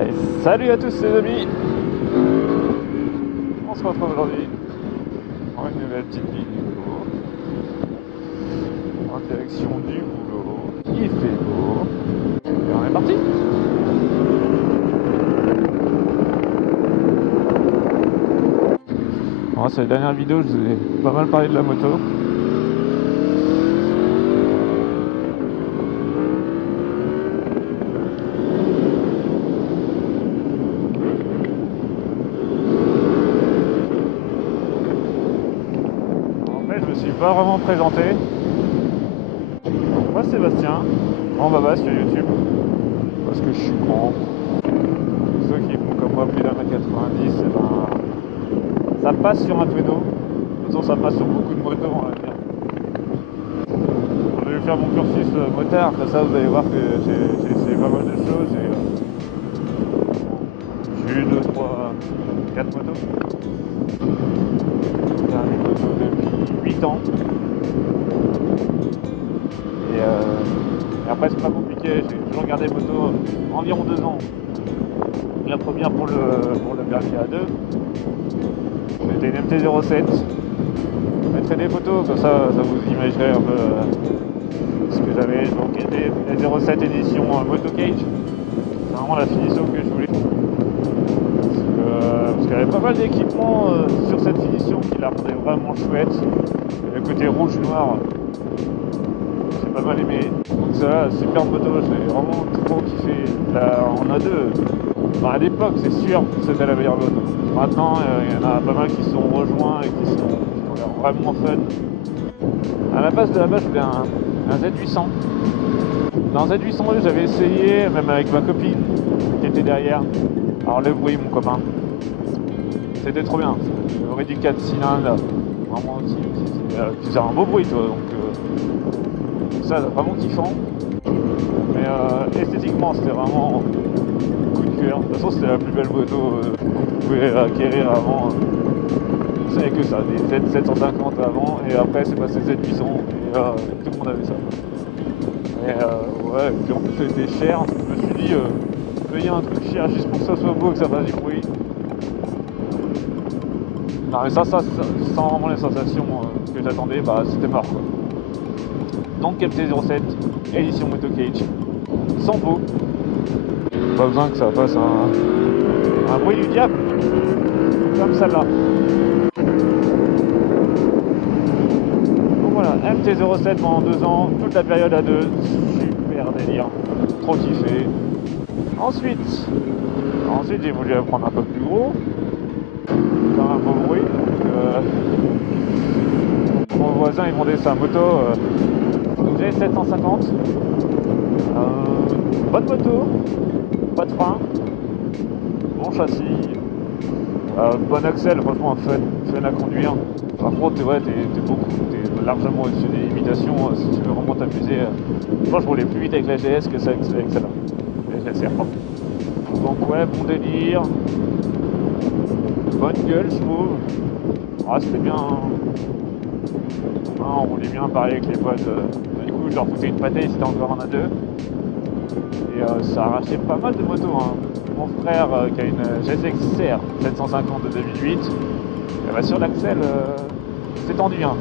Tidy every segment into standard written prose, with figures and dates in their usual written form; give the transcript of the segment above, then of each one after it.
Allez, salut à tous les amis. On se retrouve aujourd'hui pour une nouvelle petite vidéo en direction du boulot. Il fait beau et on est parti. Bon, c'est la dernière vidéo, je vous ai pas mal parlé de la moto. Je me suis pas vraiment présenté. Moi Sébastien, en baba sur YouTube, parce que je suis grand. Ceux qui font comme moi plus d'un mètre 90, et ben, ça passe sur un Twingo. De toute façon ça passe sur beaucoup de motos on va dire. Je vais faire mon cursus motard, comme ça vous allez voir que j'ai essayé pas mal de choses. J'ai eu 2, 3, 4 motos. J'ai une moto depuis 8 ans. Et après c'est pas compliqué, j'ai toujours gardé moto environ 2 ans. La première pour le permis A2. C'était une MT-07. Je mettrai des photos, comme ça vous imaginerez un peu ce que j'avais. Donc la 07 édition Moto Cage. C'est vraiment la finition que je voulais. Parce qu'il y avait pas mal d'équipements sur cette finition qui la rendait vraiment chouette. Et le côté rouge-noir, j'ai pas mal aimé. Donc ça, super moto, j'ai vraiment trop kiffé. Là, on a deux. Enfin, à l'époque, c'est sûr, c'était la meilleure moto. Maintenant, il y en a pas mal qui sont rejoints et qui ont l'air vraiment fun. À la base, je voulais un Z800. Dans Z800, j'avais essayé, même avec ma copine qui était derrière. Alors le bruit, mon copain, c'était trop bien. Le bruit du 4 cylindres, vraiment qui faisait un beau bruit, toi. Donc ça, vraiment kiffant. Mais esthétiquement, c'était vraiment coup de cœur. De toute façon, c'était la plus belle moto qu'on pouvait acquérir avant. Il n'y avait que ça, des Z750 avant, et après c'est passé Z800, et tout le monde avait ça. Ouais, et puis en plus ça était cher, je me suis dit, payer un truc cher juste pour que ça soit beau et que ça fasse du bruit. Non mais ça sans vraiment les sensations que j'attendais, bah c'était mort quoi. Donc MT-07, édition Moto Cage, sans pot. Pas besoin que ça fasse un bruit du diable, comme celle-là. Donc voilà, MT-07 pendant 2 ans, toute la période A2, super délire, trop kiffé. Ensuite j'ai voulu prendre un peu plus gros, faire un beau bruit. Donc, mon voisin il vendait sa moto G750. Bonne moto, pas de frein, bon châssis, bon axle, franchement fun à conduire. Par contre, ouais, t'es largement au-dessus des limitations si tu veux vraiment t'amuser. Moi je roulais plus vite avec la GS que ça avec celle-là. La GSR, pardon. Donc ouais, bon délire, bonne gueule je trouve. Ah c'était bien, on roulait bien pareil avec les potes. Du coup je leur foutais une pâtée, c'était encore en A2. Et ça arrachait pas mal de motos. Hein. Mon frère qui a une GSXR 750 de 2008, et bah, sur l'axel, c'est tendu. Hein.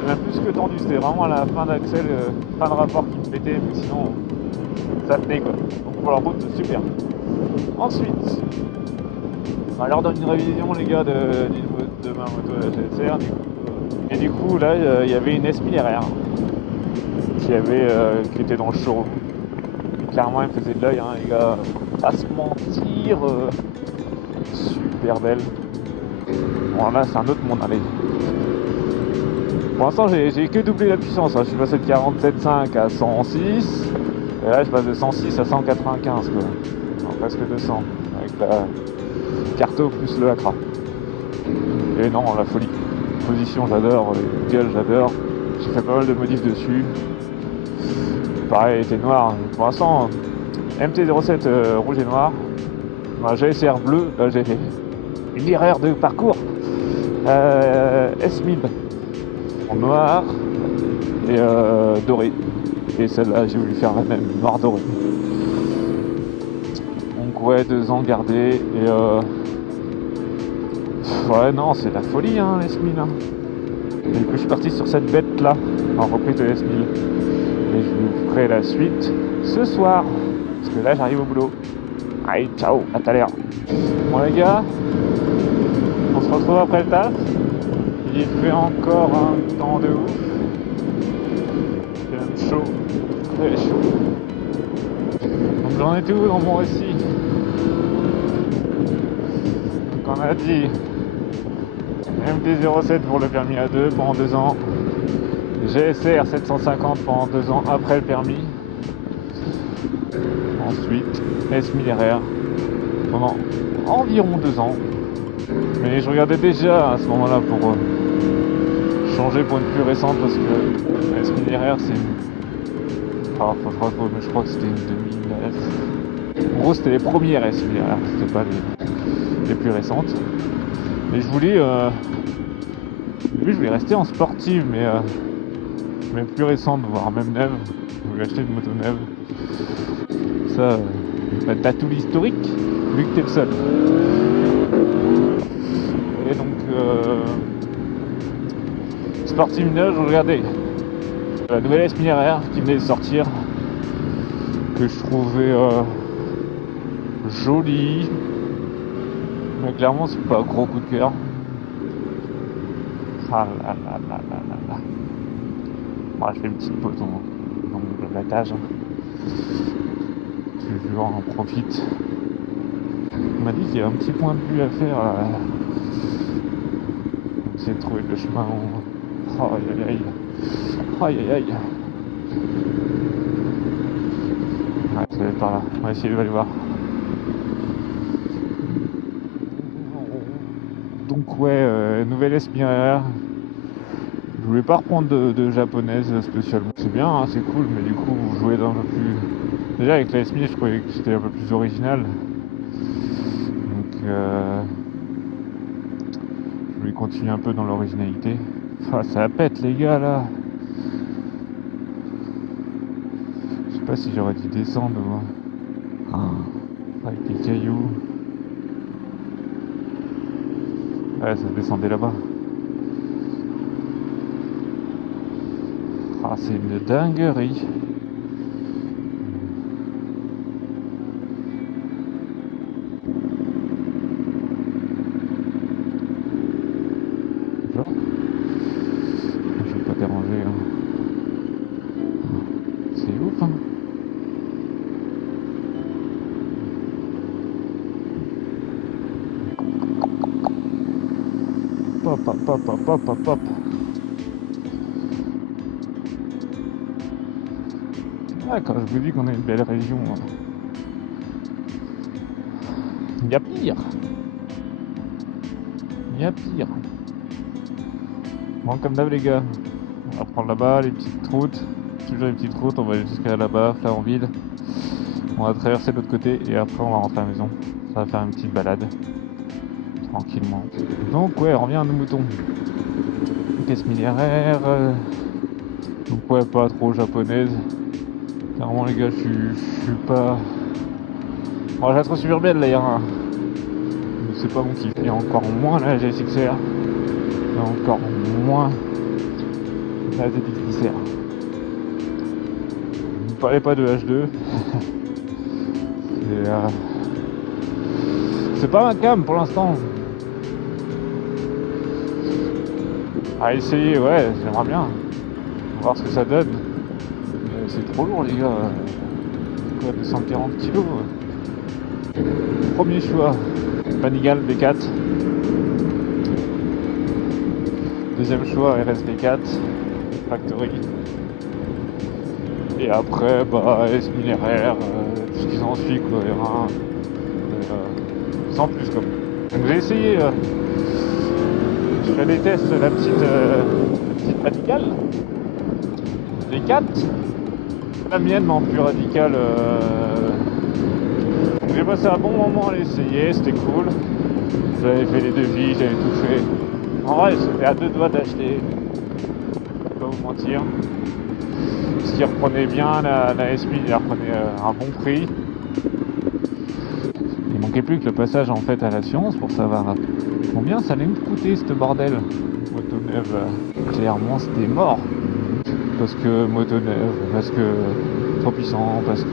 C'est même plus que tendu, c'était vraiment à la fin d'axel, fin de rapport qui me pétait, mais sinon ça tenait quoi. Donc pour la route, super. Ensuite, on leur donne une révision les gars de ma moto la GSR. Et du coup là, il y avait une S1000 RR qui était dans le showroom. Clairement, elle me faisait de l'œil, hein, les gars, à se mentir, super belle. Bon, là, c'est un autre monde, allez. Pour l'instant, j'ai que doublé la puissance, hein. Je suis passé de 47,5 à 106, et là, je passe de 106 à 195, quoi. Alors, presque 200, avec la carto plus le Acra. Et non, la folie. Position, j'adore, les gueules, j'adore. J'ai fait pas mal de modifs dessus. Pareil, elle était noire. Pour l'instant, MT-07 rouge et noir. Ma GSR bleu, là j'ai fait une erreur de parcours. S1000 en noir et doré. Et celle-là, j'ai voulu faire la même, noir doré. Donc Donc ouais, 2 ans gardés et ouais non c'est la folie hein l'S1000 hein. Et du coup je suis parti sur cette bête là en reprise de l'S1000 et je vous ferai la suite ce soir parce que là j'arrive au boulot. Allez ciao, à tout à l'heure. Bon les gars, on se retrouve après le taf. Il fait encore un temps de ouf. C'est même chaud, très chaud. Donc j'en étais où dans mon récit? Donc on a dit MT-07 pour le permis A2 pendant 2 ans, GSR 750 pendant 2 ans après le permis, ensuite S1000 RR pendant environ 2 ans. Mais je regardais déjà à ce moment-là pour changer pour une plus récente parce que la S1000 RR c'est une... Ah, je crois que c'était une 2009. En gros c'était les premières S1000 RR, c'était pas les plus récentes. Mais je voulais je voulais rester en sportive mais plus récente, voire même neuve. Je voulais acheter une moto neuve. Ça, t'as tout l'historique vu que t'es le seul. Et donc sportive neuve, je regardais la nouvelle S1000 RR qui venait de sortir, que je trouvais jolie, mais clairement c'est pas un gros coup de cœur. Ah là là là là là là. Bon, je fais une petite pause dans mon blablatage. Toujours en profite. On m'a dit qu'il y a un petit point de vue à faire. On essaie de trouver le chemin. Oh aïe aïe aïe. Aïe aïe aïe. Ouais, ça va être par là. On va essayer d'aller voir. Donc ouais, nouvelle S1000 RR. Je voulais pas reprendre de japonaise spécialement. C'est bien, hein, c'est cool, mais du coup vous jouez d'un peu plus... Déjà avec la S1000 je croyais que c'était un peu plus original. Donc je voulais continuer un peu dans l'originalité. Ah, ça pète les gars là. Je sais pas si j'aurais dû descendre ou... avec les cailloux. Ouais, ça descendait là-bas. Ah, c'est une dinguerie. Bonjour. Je vais pas déranger. Hein. C'est ouf. Hein. Pop, pop, pop, pop, pop, pop, pop. Ah, quand je vous dis qu'on a une belle région, il y a pire. Il y a pire. Bon, comme d'hab les gars, on va prendre là-bas les petites routes. Toujours les petites routes, on va aller jusqu'à là-bas, là en ville. On va traverser de l'autre côté et après on va rentrer à la maison. Ça va faire une petite balade. Tranquillement. Donc ouais, on revient à nos moutons. S1000 RR. Donc ouais, pas trop japonaise. Clairement les gars, je suis pas... Bon, je la trouve super belle la R1. C'est pas mon kiff. Et encore moins la GSXR. Et encore moins la ZX10R. Ne parlez pas de H2. C'est pas ma cam pour l'instant. À essayer, ouais, j'aimerais bien. Voir ce que ça donne. C'est trop lourd les gars. Quoi, 240 kg. Premier choix, Panigale V4. Deuxième choix, RS V4 Factory. Et après, bah, S1000 RR, tout ce qui s'en suit, quoi, R1. Sans plus, comme. Donc j'ai essayé, je fais des tests, la petite Panigale V4. La mienne en plus radicale. J'ai passé un bon moment à l'essayer, c'était cool. J'avais fait les devis, j'avais tout fait. En vrai, j'étais à 2 doigts d'acheter. Je vais pas vous mentir. Ce qui reprenait bien la S1000, il reprenait un bon prix. manquait plus que le passage en fait à l'assurance pour savoir combien ça allait me coûter ce bordel. Moto neuve, clairement c'était mort. Parce que moto neuve, parce que trop puissant, parce que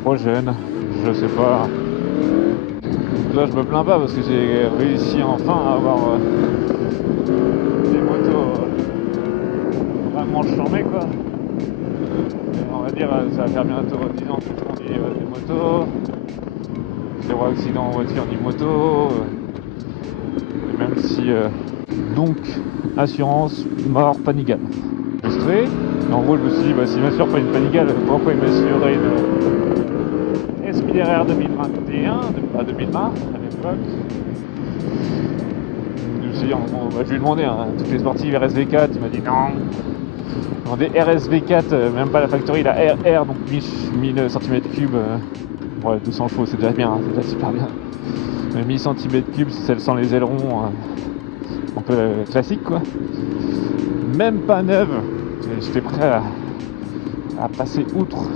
trop jeune, je sais pas. Là je me plains pas parce que j'ai réussi enfin à avoir des motos vraiment chambées quoi. Et on va dire ça va faire bientôt 10 ans que je conduis des motos. Zéro accident en voiture ni moto. Et même si donc assurance, mort, Panigale. Frustré. En gros je me suis dit si il m'assure pas une Panigale, pourquoi il m'assurerait une SPDR 2021, pas 2020 à l'époque. Je me suis dit, je lui ai demandé toutes les sportives RSV4, il m'a dit non. J'ai demandé RSV4, même pas la factory, la RR, donc 1000 cm3, ouais 200 chevaux c'est déjà bien, c'est déjà super bien. 1000 cm3, c'est celle sans les ailerons, un peu classique quoi. Même pas neuve, j'étais prêt à passer outre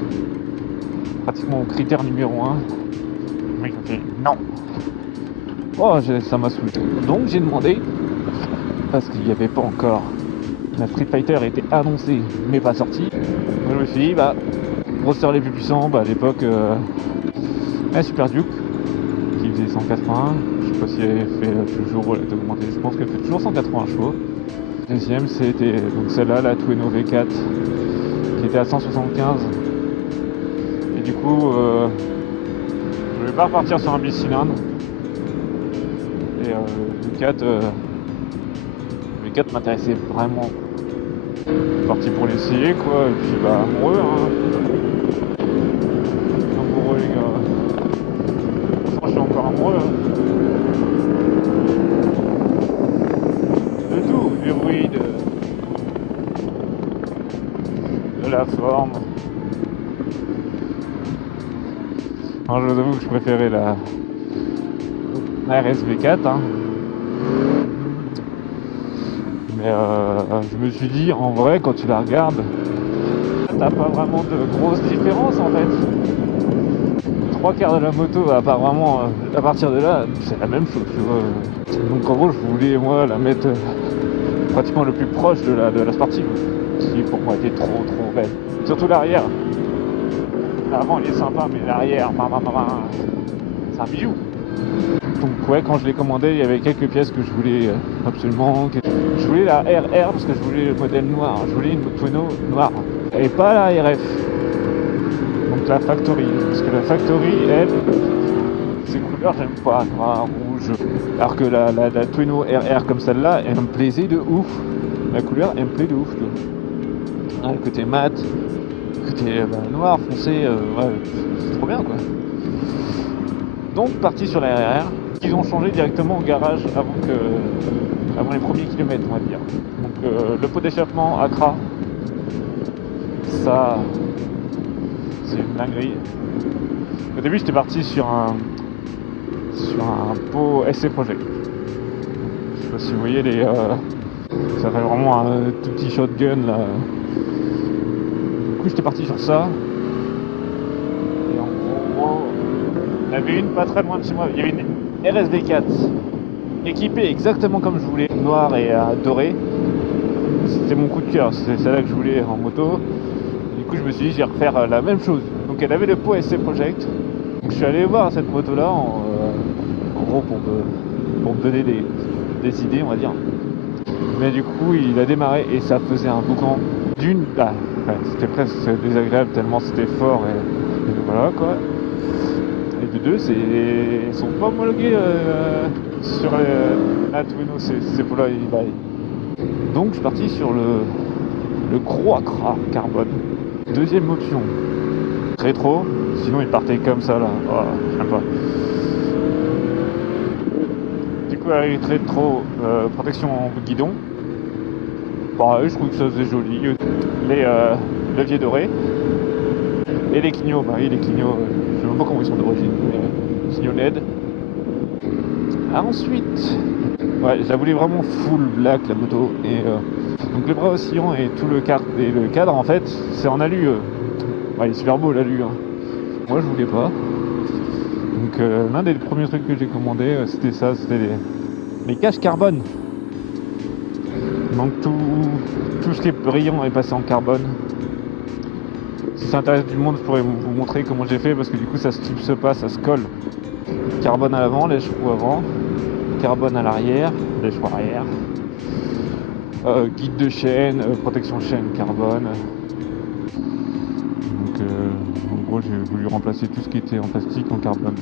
pratiquement au critère numéro 1. Mais il m'a dit non. Oh, ça m'a saoulé. Donc j'ai demandé, parce qu'il n'y avait pas encore, la Street Fighter était annoncée mais pas sortie. Je me suis dit, roster les plus puissants, à l'époque, la Super Duke, qui faisait 180. Je sais pas si elle fait toujours augmenté, je pense qu'elle fait toujours 180 chevaux. Deuxième, c'était donc celle-là, la Twinno V4, qui était à 175. Et du coup, je voulais pas repartir sur un bicylindre. Et le V4 m'intéressait vraiment. Parti pour l'essayer quoi, et puis amoureux amoureux les gars. Je suis encore amoureux de tout, du bruit, de la forme. Alors je vous avoue que je préférais la RSV4 mais je me suis dit en vrai quand tu la regardes t'as pas vraiment de grosses différences en fait. Trois quarts de la moto à part vraiment à partir de là c'est la même chose tu vois. Donc en gros je voulais moi la mettre pratiquement le plus proche de la sportive qui pour moi était trop belle, surtout l'arrière. L'avant il est sympa mais l'arrière c'est un bijou. Donc ouais, quand je l'ai commandé, il y avait quelques pièces que je voulais absolument. Je voulais la RR parce que je voulais le modèle noir. Je voulais une Twinno noire et pas la RF. Donc la Factory, parce que la Factory, elle, ses couleurs j'aime pas, noir, rouge. Alors que la Twinno RR comme celle-là, elle me plaisait de ouf. La couleur, elle me plaît de ouf. Le côté mat, le côté noir, foncé, ouais, c'est trop bien quoi. Donc parti sur la RR. Ils ont changé directement au garage avant les premiers kilomètres on va dire. Donc le pot d'échappement Accra, ça c'est une dinguerie. Au début j'étais parti sur un pot SC Project. Je sais pas si vous voyez ça fait vraiment un tout petit shotgun là. Du coup j'étais parti sur ça. Et en gros, il y en avait une pas très loin de chez moi. Il y avait une RSV4 équipée exactement comme je voulais, noir et doré. C'était mon coup de cœur, c'est celle-là que je voulais en moto. Du coup je me suis dit je vais refaire la même chose. Donc elle avait le pot SC Project. Donc je suis allé voir cette moto là en gros pour me donner des idées on va dire. Mais du coup il a démarré et ça faisait un boucan d'une. C'était presque désagréable tellement c'était fort et voilà quoi. Et de deux, ils sont pas homologués sur la Twinno, ces pots-là. Donc je suis parti sur le gros Accra carbone. Deuxième option, rétro, sinon il partait comme ça là. Oh, j'aime pas. Du coup, avec rétro, protection en bout de guidon. Pareil, je trouve que ça faisait joli. Les leviers dorés. Et les clignots, oui, les clignots, je sais même pas comment ils sont d'origine, mais clignots LED. Ensuite, ouais, je la voulais vraiment full black la moto. Et donc le bras oscillant et tout le cadre en fait, c'est en alu. Ouais, il est super beau l'alu. Moi je voulais pas. Donc l'un des premiers trucs que j'ai commandé, c'était ça, c'était les caches carbone. Donc tout ce qui est brillant est passé en carbone. Si ça intéresse du monde, je pourrais vous montrer comment j'ai fait, parce que du coup ça se clipse pas, ça se colle. Carbone à l'avant, les chevaux avant, carbone à l'arrière, les chevaux arrière, guide de chaîne, protection chaîne carbone. Donc en gros j'ai voulu remplacer tout ce qui était en plastique en carbone.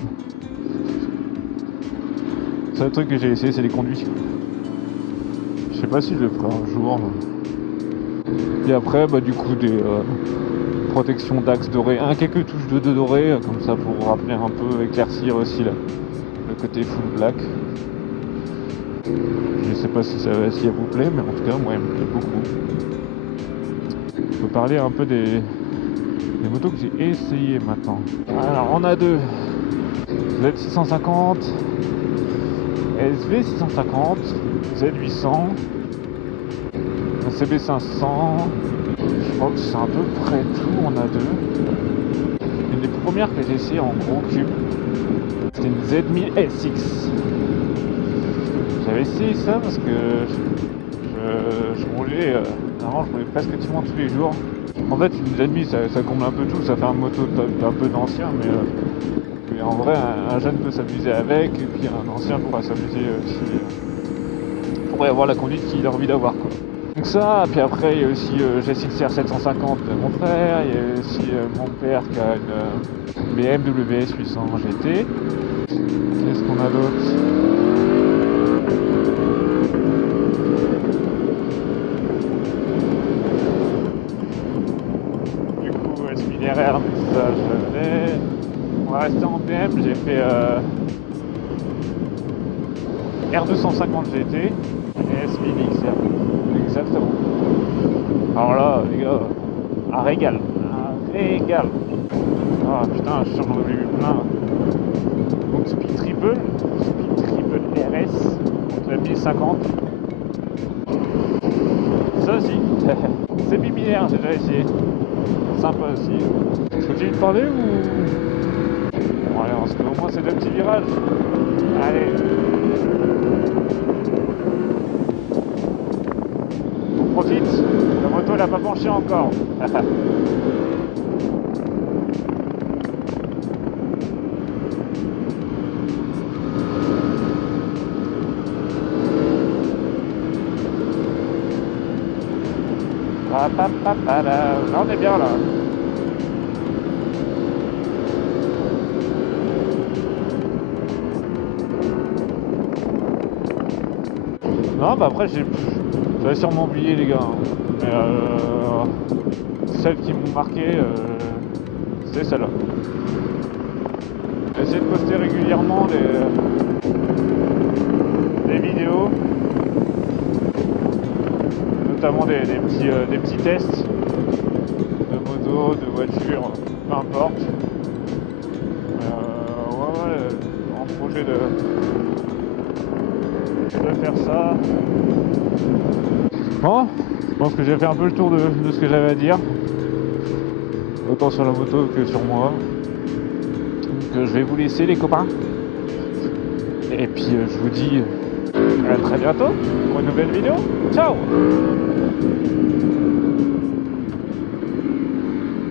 Le seul truc que j'ai essayé, c'est les conduits. Je sais pas si je le ferai un jour. Et après du coup des protections d'axe doré, quelques touches de doré comme ça pour rappeler un peu, éclaircir aussi le côté full black. Je sais pas si elle vous plaît, mais en tout cas moi elle me plaît beaucoup. Je peux parler un peu des motos que j'ai essayé maintenant. Alors on a deux Z650, SV650, Z800, CB500. Je crois que c'est à peu près tout, on a deux. Une des premières que j'ai essayé en gros cube, c'était une Z1000 SX. J'avais essayé ça parce que je roulais, avant je roulais presque quasiment tous les jours. En fait une Z1000 ça comble un peu tout, ça fait un moto un peu d'ancien, mais en vrai un jeune peut s'amuser avec, et puis un ancien pourra s'amuser aussi, pourrait avoir la conduite qu'il a envie d'avoir quoi. Donc ça, puis après il y a aussi G6R 750 de mon frère, il y a aussi mon père qui a une BMW S800 GT. Qu'est-ce qu'on a d'autre? Du coup S1000RR, mais ça je l'ai. On va rester en BM, j'ai fait R250 GT et S1000XR. Exactement. Alors là, les gars, un régal. Un régal. Ah putain, je suis sûr que j'en ai eu plein. Donc Speed Triple RS, donc la 1050. Ça aussi, c'est biminaire, j'ai déjà essayé. Sympa aussi. Je continue de parler ou... Bon allez, on se fait au moins ces deux petits virages. Allez. On profite, la moto elle a pas penché encore. Là on est bien là. Non après j'avais sûrement oublié les gars. Mais celles qui m'ont marqué c'est celle-là. J'ai essayé de poster régulièrement des vidéos. Notamment des petits tests de moto, de voiture, peu importe. Ouais, en projet de faire ça. Bon, je pense que j'ai fait un peu le tour de ce que j'avais à dire. Autant sur la moto que sur moi. Donc je vais vous laisser les copains. Et puis je vous dis à très bientôt pour une nouvelle vidéo. Ciao!